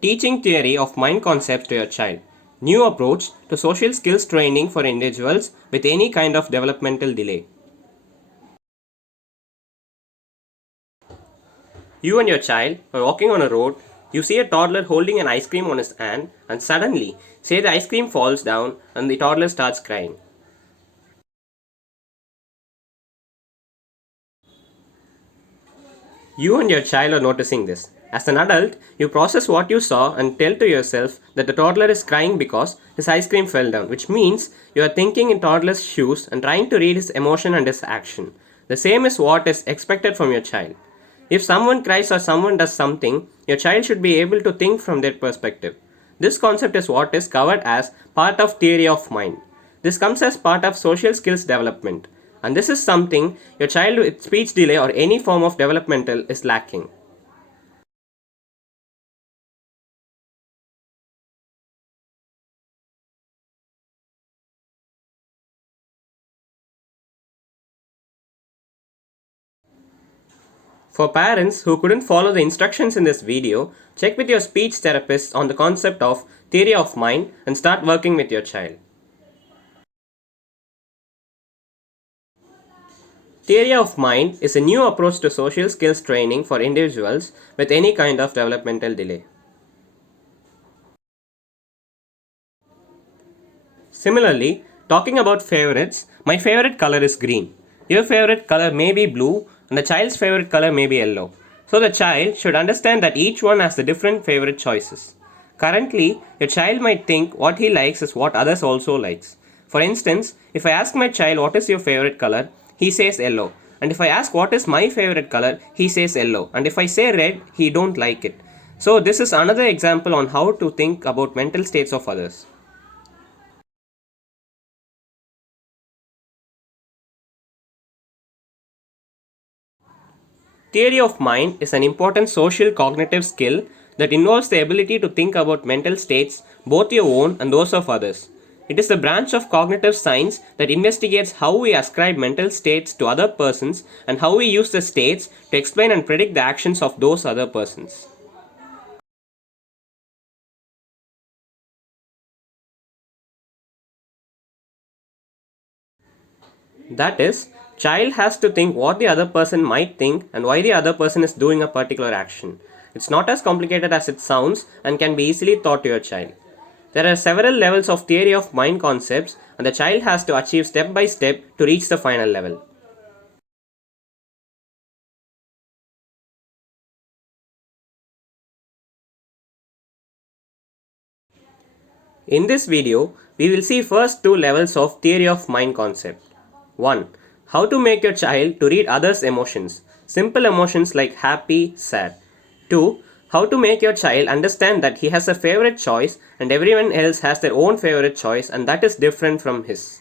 Teaching theory of mind concepts to your child. New approach to social skills training for individuals with any kind of developmental delay. You and your child are walking on a road. You see a toddler holding an ice cream on his hand, and suddenly, say the ice cream falls down and the toddler starts crying. You and your child are noticing this. As an adult, you process what you saw and tell to yourself that the toddler is crying because his ice cream fell down, which means you are thinking in toddler's shoes and trying to read his emotion and his action. The same is what is expected from your child. If someone cries or someone does something, your child should be able to think from their perspective. This concept is what is covered as part of theory of mind. This comes as part of social skills development. And this is something your child with speech delay or any form of developmental is lacking. For parents who couldn't follow the instructions in this video, check with your speech therapist on the concept of theory of mind and start working with your child. Theory of mind is a new approach to social skills training for individuals with any kind of developmental delay. Similarly, talking about favorites, my favorite color is green. Your favorite color may be blue and the child's favorite color may be yellow. So the child should understand that each one has the different favorite choices. Currently, your child might think what he likes is what others also likes. For instance, if I ask my child what is your favorite color, he says yellow. And if I ask what is my favorite color, he says yellow. And if I say red, he don't like it. So this is another example on how to think about mental states of others. Theory of mind is an important social cognitive skill that involves the ability to think about mental states, both your own and those of others. It is the branch of cognitive science that investigates how we ascribe mental states to other persons and how we use the states to explain and predict the actions of those other persons. That is, child has to think what the other person might think and why the other person is doing a particular action. It's not as complicated as it sounds and can be easily taught to your child. There are several levels of theory of mind concepts and the child has to achieve step by step to reach the final level. In this video, we will see first two levels of theory of mind concept. 1. How to make your child to read others' emotions, simple emotions like happy, sad. 2. How to make your child understand that he has a favorite choice and everyone else has their own favorite choice and that is different from his.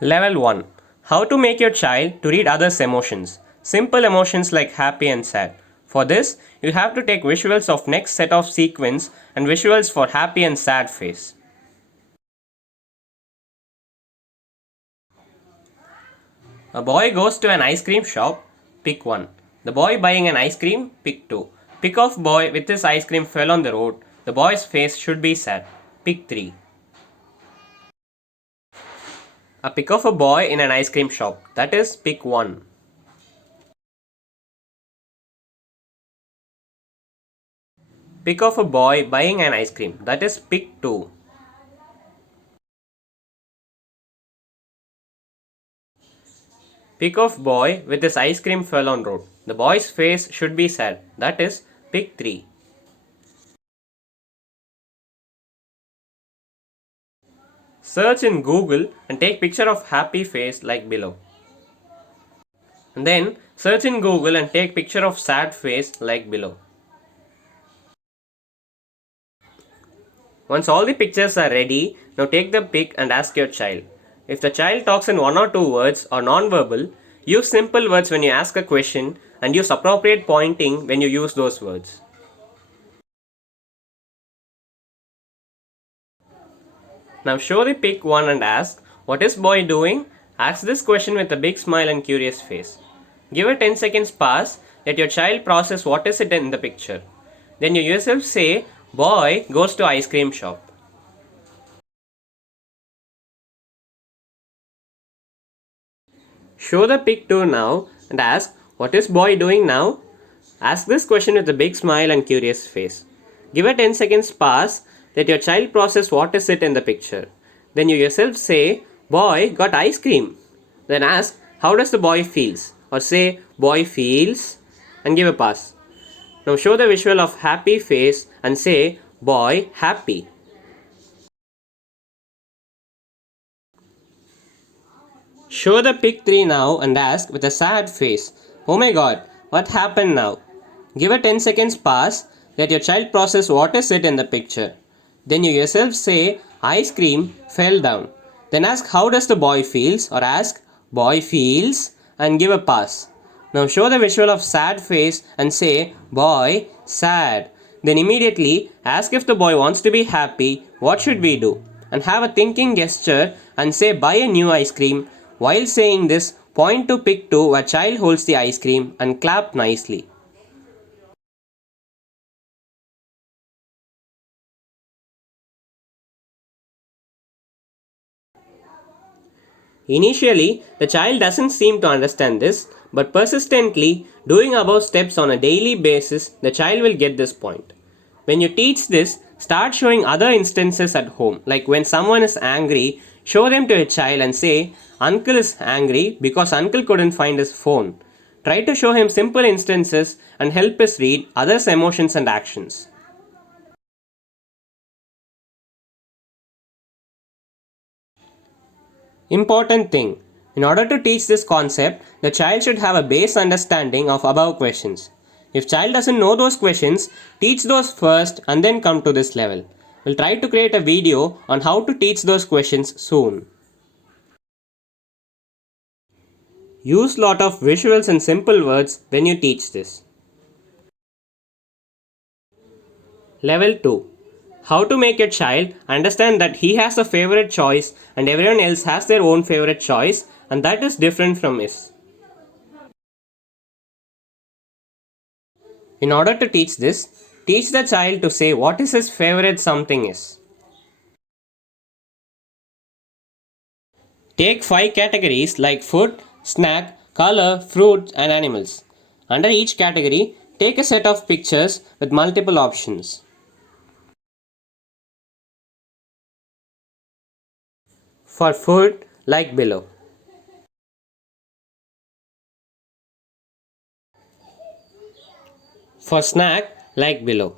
Level 1. How to make your child to read others' emotions. Simple emotions like happy and sad. For this, you have to take visuals of next set of sequence and visuals for happy and sad face. A boy goes to an ice cream shop, pick 1. The boy buying an ice cream, pick 2. Pick of boy with his ice cream fell on the road. The boy's face should be sad, pick 3. A pic of a boy in an ice cream shop, that is pick 1. Pic of a boy buying an ice cream, that is pic 2. Pic of boy with his ice cream fell on road. The boy's face should be sad, that is pic 3. Search in Google and take picture of happy face like below. And then search in Google and take picture of sad face like below. Once all the pictures are ready, now take the pic and ask your child. If the child talks in 1 or 2 words or non-verbal, use simple words when you ask a question and use appropriate pointing when you use those words. Now show the pic 1 and ask, What is boy doing? Ask this question with a big smile and curious face. Give it 10 seconds pass. Let your child process what is it in the picture. Then you yourself say, boy goes to ice cream shop. Show the pic to now and ask, what is boy doing now? Ask this question with a big smile and curious face. Give it 10 seconds pass. Let your child process what is it in the picture. Then you yourself say, boy got ice cream. Then ask, how does the boy feels? Or say, boy feels, and give a pass. Now show the visual of happy face and say, boy happy. Show the pic 3 now and ask with a sad face, oh my god, what happened now? Give a 10 seconds pass. Let your child process what is it in the picture. Then you yourself say, ice cream fell down. Then ask how does the boy feels or ask boy feels and give a pass. Now show the visual of sad face and say boy sad. Then immediately ask if the boy wants to be happy, what should we do? And have a thinking gesture and say buy a new ice cream. While saying this, point to pic 2 where child holds the ice cream and clap nicely. Initially, the child doesn't seem to understand this, but persistently doing above steps on a daily basis, the child will get this point. When you teach this, start showing other instances at home. Like when someone is angry, show them to a child and say, Uncle is angry because uncle couldn't find his phone. Try to show him simple instances and help us read others' emotions and actions. Important thing. In order to teach this concept, the child should have a base understanding of above questions. If child doesn't know those questions, teach those first and then come to this level. We'll try to create a video on how to teach those questions soon. Use lot of visuals and simple words when you teach this. Level 2. How to make your child understand that he has a favorite choice and everyone else has their own favorite choice and that is different from his. In order to teach this, teach the child to say what is his favorite something is. Take 5 categories like food, snack, color, fruit and animals. Under each category, take a set of pictures with multiple options. For food, like below. For snack, like below.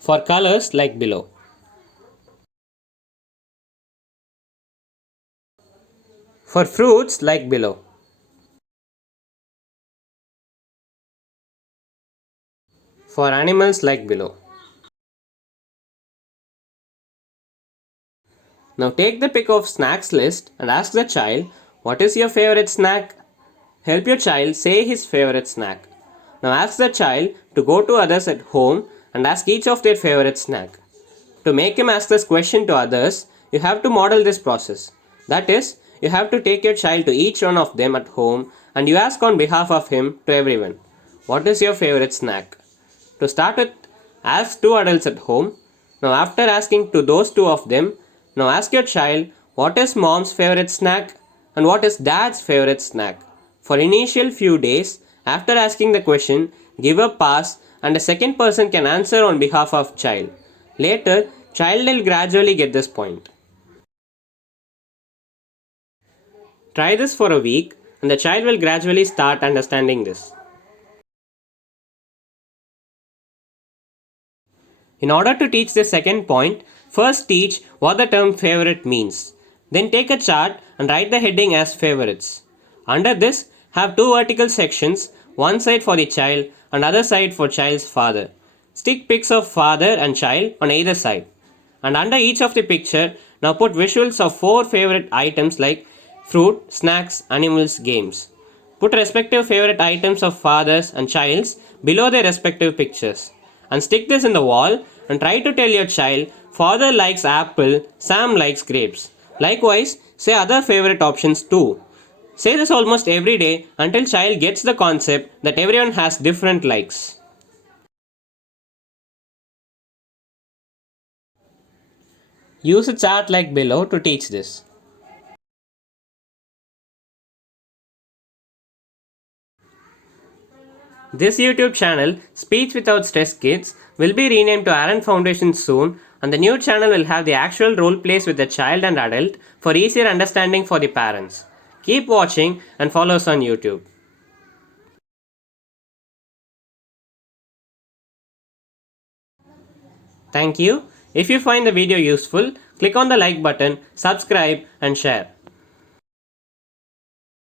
For colors, like below. For fruits, like below. For animals, like below. Now take the pick of snacks list and ask the child, what is your favorite snack? Help your child say his favorite snack. Now ask the child to go to others at home and ask each of their favorite snack. To make him ask this question to others, you have to model this process. That is, you have to take your child to each one of them at home and you ask on behalf of him to everyone, what is your favorite snack? To start with, ask 2 adults at home. Now after asking to those 2 of them, now ask your child what is mom's favorite snack and what is dad's favorite snack. For initial few days, after asking the question, give a pass and a second person can answer on behalf of child. Later, child will gradually get this point. Try this for a week and the child will gradually start understanding this. In order to teach the second point, first teach what the term favorite means. Then take a chart and write the heading as favorites. Under this, have 2 vertical sections, one side for the child and other side for child's father. Stick pics of father and child on either side. And under each of the picture, now put visuals of 4 favorite items like fruit, snacks, animals, games. Put respective favorite items of fathers and child's below their respective pictures. And stick this in the wall and try to tell your child Father likes apple, Sam likes grapes. Likewise, say other favorite options too. Say this almost every day until child gets the concept that everyone has different likes. Use a chart like below to teach this. This YouTube channel, Speech Without Stress Kids, will be renamed to Aaron Foundation soon, and the new channel will have the actual role plays with the child and adult for easier understanding for the parents. Keep watching and follow us on YouTube. Thank you. If you find the video useful, click on the like button, subscribe, and share.